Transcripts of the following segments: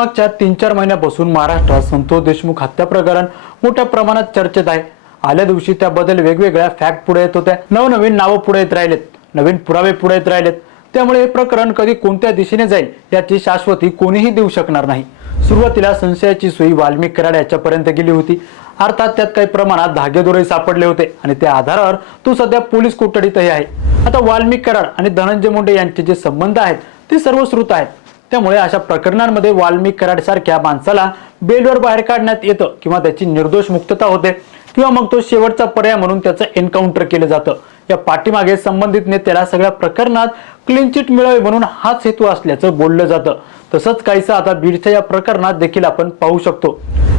मागच्या तीन चार महिन्यापासून महाराष्ट्रात संतोष देशमुख हत्या प्रकरण मोठ्या प्रमाणात चर्चेत आहे. आल्या दिवशी त्याबद्दल वेगवेगळ्या फॅक्ट पुढे येत होत्या. नवनवीन नावं पुढे येत राहिलेत. नवीन पुरावे पुढे येत राहिलेत. त्यामुळे हे प्रकरण कधी कोणत्या दिशेने जाईल याची शाश्वती कोणीही देऊ शकणार नाही. सुरुवातीला संशयाची सुई वाल्मिक कराड याच्यापर्यंत गेली होती. अर्थात त्यात काही प्रमाणात धागेदोरे सापडले होते आणि त्या आधारावर तो सध्या पोलीस कोठडीतही आहे. आता वाल्मिक कराड आणि धनंजय मुंडे यांचे जे संबंध आहेत ते सर्व श्रुत आहेत. त्यामुळे अशा प्रकरणांमध्ये वाल्मिक कराड सारख्या माणसाला बेलवर बाहेर काढण्यात येतं किंवा त्याची निर्दोष मुक्तता होते किंवा मग तो शेवटचा पर्याय म्हणून त्याचं एन्काउंटर केलं जातं. या पाठीमागे संबंधित नेत्याला सगळ्या प्रकरणात क्लीन चिट मिळावे म्हणून हाच हेतू असल्याचं बोललं जातं. तसंच काहीसं आता बीडच्या या प्रकरणात देखील आपण पाहू शकतो.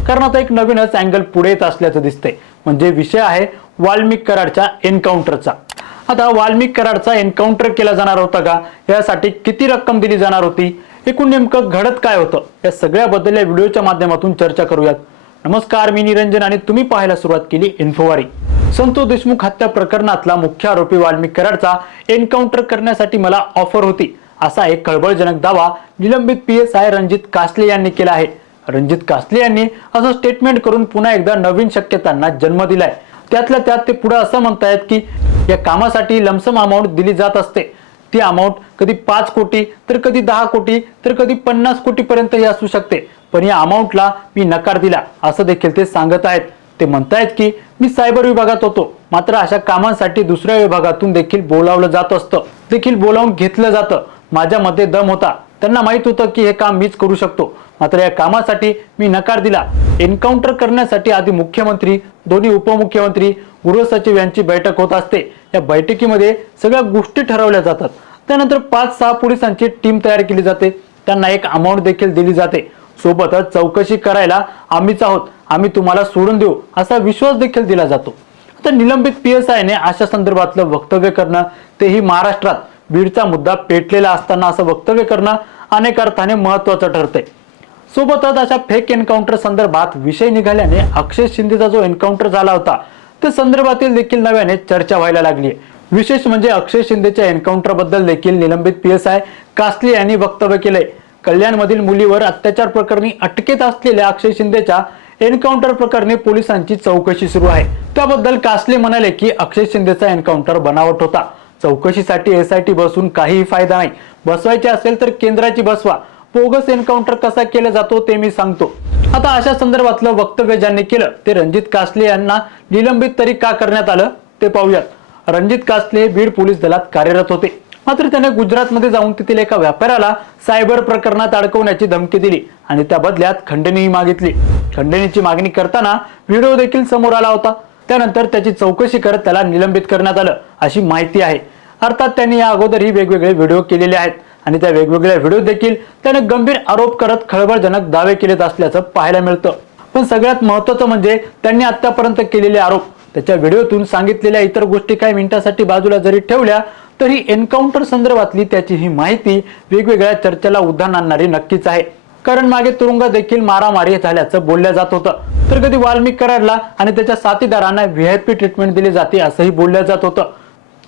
कारण आता एक नवीनच अँगल पुढे येत असल्याचं दिसतंय. म्हणजे विषय आहे वाल्मिक कराडच्या एन्काउंटरचा आता वाल्मिक कराडचा एन्काउंटर केला जाणार होता का? यासाठी किती रक्कम दिली जाणार होती? एकूण नेमकं घडत काय होतं? या सगळ्याबद्दल या व्हिडिओच्या माध्यमातून चर्चा करूयात. नमस्कार मी निरंजन आणि तुम्ही पाहायला सुरुवात केली इन्फोवारी. संतोष देशमुख हत्या प्रकरणातला मुख्य आरोपी वाल्मिक कराडचा एन्काउंटर करण्यासाठी मला ऑफर होती. असा एक खळबळजनक दावा निलंबित P S I Ranjit Kasle यांनी केला आहे. रणजित कासले यांनी असं स्टेटमेंट करून पुन्हा एकदा नवीन शक्यतांना जन्म दिलाय. त्यातल्या त्यात ते पुढे असं म्हणतायत की या कामासाठी लमसम अमाऊंट दिली जात असते. ती अमाऊंट कधी पाच कोटी तर कधी दहा कोटी तर कधी पन्नास कोटी हे असू शकते. पण या अमाऊंटला मी नकार दिला असं देखील ते सांगत आहेत. ते म्हणतायत की मी सायबर विभागात होतो. मात्र अशा कामांसाठी दुसऱ्या विभागातून देखील बोलावलं जात असतं. देखील बोलावून घेतलं जातं. माझ्या मते दम होता. त्यांना माहीत होतं की हे काम मीच करू शकतो. मात्र या कामासाठी मी नकार दिला. एन्काउंटर करण्यासाठी आधी मुख्यमंत्री दोन्ही उपमुख्यमंत्री गृहसचिव यांची बैठक होत असते. या बैठकीमध्ये सगळ्या गोष्टी ठरवल्या जातात. त्यानंतर पाच सहा पोलिसांची टीम तयार केली जाते. त्यांना एक अमाऊंट देखील दिली जाते. सोबतच चौकशी करायला आम्हीच आहोत. आम्ही तुम्हाला सोडून देऊ असा विश्वास देखील दिला जातो. आता निलंबित पी एस आयने अशा संदर्भातलं वक्तव्य करणं तेही महाराष्ट्रात. बीडचा मुद्दा पेटलेला असताना असं वक्तव्य करणं अनेक अर्थाने महत्वाचं ठरतंय. सोबतच अशा फेक एन्काउंटर संदर्भात विषय निघाल्याने अक्षय शिंदेचा जो एन्काउंटर झाला होता त्या संदर्भातील देखील नव्याने चर्चा व्हायला लागली. विशेष म्हणजे अक्षय शिंदेच्या एन्काउंटरबद्दल देखील निलंबित पी एस आय कासले यांनी वक्तव्य केलंय. कल्याणमधील मुलीवर अत्याचार प्रकरणी अटकेत असलेल्या अक्षय शिंदेच्या एन्काउंटर प्रकरणी पोलिसांची चौकशी सुरू आहे. त्याबद्दल कासले म्हणाले की अक्षय शिंदेचा एन्काउंटर बनावट होता. चौकशीसाठी एसआयटी बसून काहीही फायदा नाही. बसवायचे असेल तर केंद्राची बसवा. बोगस एन्काउंटर कसा केला जातो ते मी सांगतो. आता अशा संदर्भातलं वक्तव्य ज्यांनी केलं ते रणजित कासले यांना निलंबित तरी का करण्यात आलं ते पाहूयात. रणजित कासले हे बीड पोलीस दलात कार्यरत होते. मात्र त्याने गुजरातमध्ये जाऊन तेथील एका व्यापाऱ्याला सायबर प्रकरणात अडकवण्याची धमकी दिली आणि त्या बदल्यात खंडणीही मागितली. खंडणीची मागणी करताना व्हिडिओ देखील समोर आला होता. त्यानंतर त्याची चौकशी करत त्याला निलंबित करण्यात आलं अशी माहिती आहे. अर्थात त्यांनी या अगोदरही वेगवेगळे व्हिडिओ केलेले आहेत. आणि त्या वेगवेगळ्या व्हिडिओ देखील त्याने गंभीर आरोप करत खळबळजनक दावे केलेत असल्याचं पाहायला मिळतं. पण सगळ्यात महत्वाचं म्हणजे त्यांनी आतापर्यंत केलेले आरोप. त्याच्या व्हिडिओतून सांगितलेल्या इतर गोष्टी काही मिनिटासाठी बाजूला जरी ठेवल्या तरी एन्काउंटर संदर्भातली त्याची ही माहिती वेगवेगळ्या चर्चेला उधाण आणणारी नक्कीच आहे. कारण मागे तुरुंगात देखील मारामारी झाल्याचं बोलल्या जात होतं. तर कधी वाल्मिक कराडला आणि त्याच्या साथीदारांना व्हीआयपी ट्रीटमेंट दिली जाते असंही बोललं जात होतं.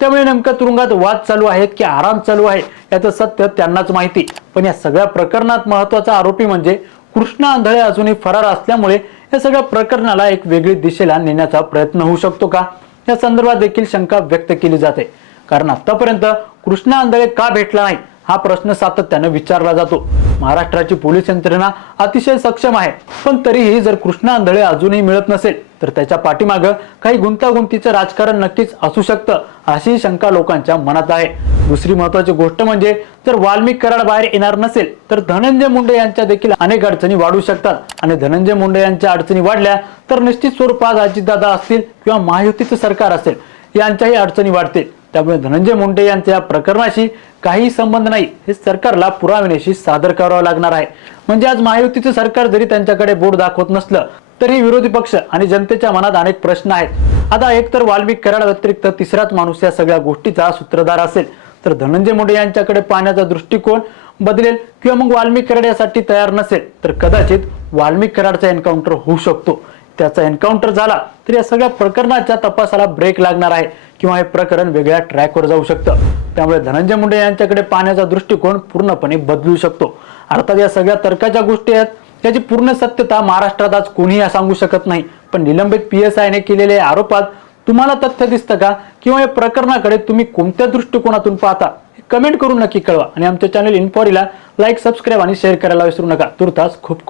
त्यामुळे नेमकं तुरुंगात वाद चालू आहेत की आराम चालू आहे याचं सत्य त्यांनाच माहिती. पण या सगळ्या प्रकरणात महत्त्वाचा आरोपी म्हणजे कृष्णा आंधळे अजूनही फरार असल्यामुळे या सगळ्या प्रकरणाला एक वेगळी दिशेला नेण्याचा प्रयत्न होऊ शकतो का? या संदर्भात देखील शंका व्यक्त केली जाते. कारण आतापर्यंत कृष्णा आंधळे का भेटला नाही? हा प्रश्न सातत्यानं विचारला जातो. महाराष्ट्राची पोलीस यंत्रणा अतिशय सक्षम आहे पण तरीही जर कृष्णा आंधळे अजूनही मिळत नसेल तर त्याच्या पाठीमागं काही गुंतागुंतीचं राजकारण नक्कीच असू शकतं अशी शंका लोकांच्या मनात आहे. दुसरी महत्वाची गोष्ट म्हणजे जर वाल्मिक कराड बाहेर येणार नसेल तर धनंजय मुंडे यांच्या देखील अनेक अडचणी वाढू शकतात. आणि धनंजय मुंडे यांच्या अडचणी वाढल्या तर निश्चित स्वरूपात अजितदादा असतील किंवा महायुतीचं सरकार असेल यांच्याही अडचणी वाढतील. त्यामुळे धनंजय मुंडे यांच्या प्रकरणाशी काही संबंध नाही. हे सरकारला पुराव्याशी सादर करावं लागणार आहे. म्हणजे आज महायुतीचं सरकार जरी त्यांच्याकडे बोट दाखवत नसलं तरी विरोधी पक्ष आणि जनतेच्या मनात अनेक प्रश्न आहेत. आता एक तर वाल्मिक कराड व्यतिरिक्त तिसराच माणूस या सगळ्या गोष्टीचा सूत्रधार असेल तर धनंजय मुंडे यांच्याकडे पाहण्याचा दृष्टिकोन बदलेल किंवा मग वाल्मिक कराड यासाठी तयार नसेल तर कदाचित वाल्मिक कराडचा एन्काउंटर होऊ शकतो. त्याचा एन्काउंटर झाला तर या सगळ्या प्रकरणाच्या तपासाला ब्रेक लागणार आहे किंवा हे प्रकरण वेगळ्या ट्रॅकवर जाऊ शकतं. त्यामुळे धनंजय मुंडे यांच्याकडे पाहण्याचा दृष्टिकोन पूर्णपणे बदलू शकतो. अर्थात या सगळ्या तर्काच्या गोष्टी आहेत त्याची पूर्ण सत्यता महाराष्ट्रात आज कोणीही सांगू शकत नाही. पण निलंबित पी एस आयने केलेल्या आरोपात तुम्हाला तथ्य दिसतं का? किंवा या प्रकरणाकडे तुम्ही कोणत्या दृष्टिकोनातून पाहता? कमेंट करून नक्की कळवा. आणि आमच्या चॅनल इन्फॉरीला लाईक सबस्क्राईब आणि शेअर करायला विसरू नका. तुर्तास खूप खूप